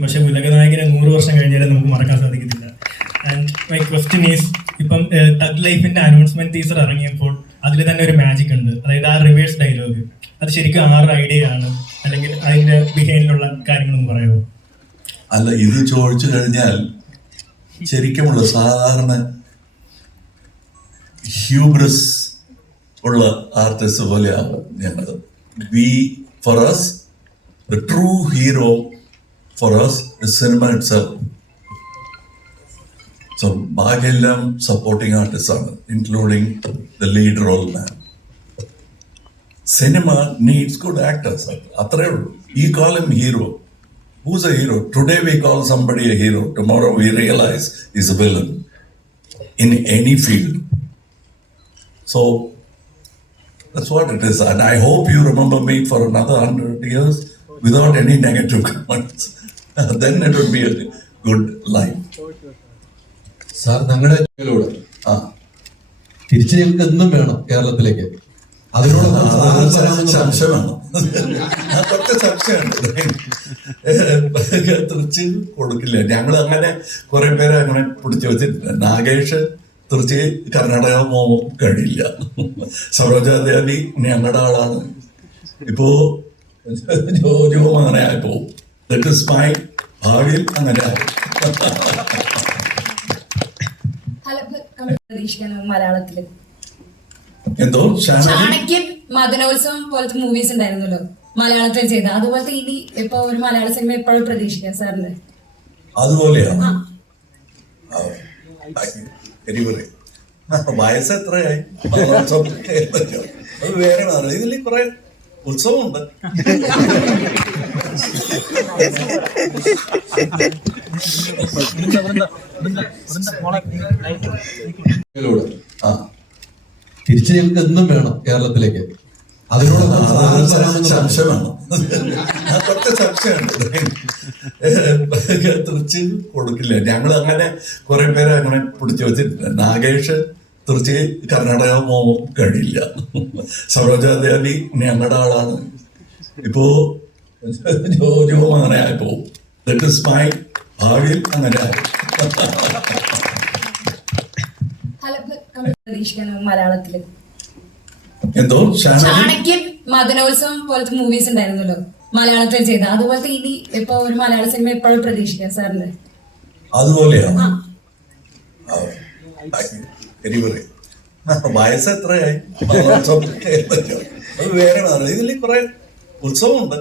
പക്ഷെ ഉലകനായകനെ 100 വർഷം കഴിഞ്ഞാലും നമുക്ക് മറക്കാൻ സാധിക്കത്തില്ല. ആൻഡ് മൈ ക്വസ്റ്റ്യൻ ഈസ്, ഇപ്പം തഗ് ലൈഫിന്റെ അനൗൺസ്മെന്റ് ടീസർ ഇറങ്ങിയപ്പോൾ അതിൽ തന്നെ ഒരു മാജിക് ഉണ്ട്, അതായത് ആ റിവേഴ്സ് ഡയലോഗ്. അത് ശരിക്കും ആരുടെ ഐഡിയ ആണ്, അല്ലെങ്കിൽ അതിന്റെ ബിഹൈൻഡിലുള്ള കാര്യങ്ങളൊന്നും പറയുമോ? അല്ല, ഇത് ചോദിച്ചു കഴിഞ്ഞാൽ ശരിക്കുമുള്ള സാധാരണ ഹ്യൂബ്രസ് ഉള്ള ആർട്ടിസ്റ്റ് പോലെയാണ് ഞങ്ങൾ. For us the true hero for us is cinema itself. So ബാക്കിയെല്ലാം സപ്പോർട്ടിങ് ആർട്ടിസ്റ്റ് ആണ്, including the lead role man. Cinema needs good actors. അത്രേ ഉള്ളൂ. You call him hero. Who's a hero? Today we call somebody a hero. Tomorrow we realize he's a villain in any field. So that's what it is. And I hope you remember me for another 100 years without any negative comments. Then it would be a good life. Sir, ഞങ്ങളുടെ തിരിച്ചു ഞങ്ങൾക്ക് എന്നും വേണം കേരളത്തിലേക്ക്. അതിനോട് സംശയമാണ്, അതൊക്കെ സംശയമുണ്ട്. തിരിച്ച് കൊടുക്കില്ല. ഞങ്ങൾ അങ്ങനെ കുറെ പേരെ അങ്ങനെ പിടിച്ചു വെച്ചിട്ടില്ല. നാഗേഷ് തിരിച്ച് കർണാടക പോകാൻ കഴിയില്ല. സരോജാദേവി ഞങ്ങളുടെ ആളാണ്. ഇപ്പോ ജോജുവും അങ്ങനെ ആയിപ്പോ. ദറ്റ് ഇസ് മൈ ഭാവിയിൽ അങ്ങനെ ആയി. മലയാളത്തില് എന്തോ ചാണക്യൻ, മദനോത്സവം പോലത്തെ മൂവീസ് ഉണ്ടായിരുന്നല്ലോ മലയാളത്തിൽ ചെയ്ത, അതുപോലത്തെ ഇനി ഇപ്പൊ ഒരു മലയാള സിനിമ എപ്പോഴും പ്രതീക്ഷിക്കാം സാറിന്? അതുപോലെയാണ്. വയസ്സ് എത്രയായി? അത് വേറെ മാറില്ല. ഇതിൽ കുറെ ഉത്സവമുണ്ട്. തിരിച്ചു ഞങ്ങൾക്ക് എന്നും വേണം കേരളത്തിലേക്ക്. അതിനോട് സംശയമാണ്, അതൊക്കെ സംശയമുണ്ട്. തിരിച്ച് കൊടുക്കില്ല. ഞങ്ങൾ അങ്ങനെ കുറെ പേരെ അങ്ങനെ പിടിച്ചു വെച്ചിട്ടില്ല. നാഗേഷ് തിരിച്ച് കർണാടക പോകാൻ കഴിയില്ല. സരോജാദേവി ഞങ്ങളുടെ ആളാണ്. ഇപ്പോ ജോജുവും അങ്ങനെ ആയിപ്പോ. ദറ്റ് ഇസ് മൈ ഭാവിയിൽ അങ്ങനെ ആയി. മലയാളത്തില് എന്തോ ചാണക്യൻ, മദനോത്സവം പോലത്തെ മൂവീസ് ഉണ്ടായിരുന്നല്ലോ മലയാളത്തിൽ ചെയ്ത, അതുപോലത്തെ ഇനി ഇപ്പൊ ഒരു മലയാള സിനിമ എപ്പോഴും പ്രതീക്ഷിക്കാം സാറിന്? അതുപോലെയാണ്. വയസ്സ് എത്രയായി? അത് വേറെ മാറില്ല. ഇതിൽ കുറെ ഉത്സവമുണ്ട്.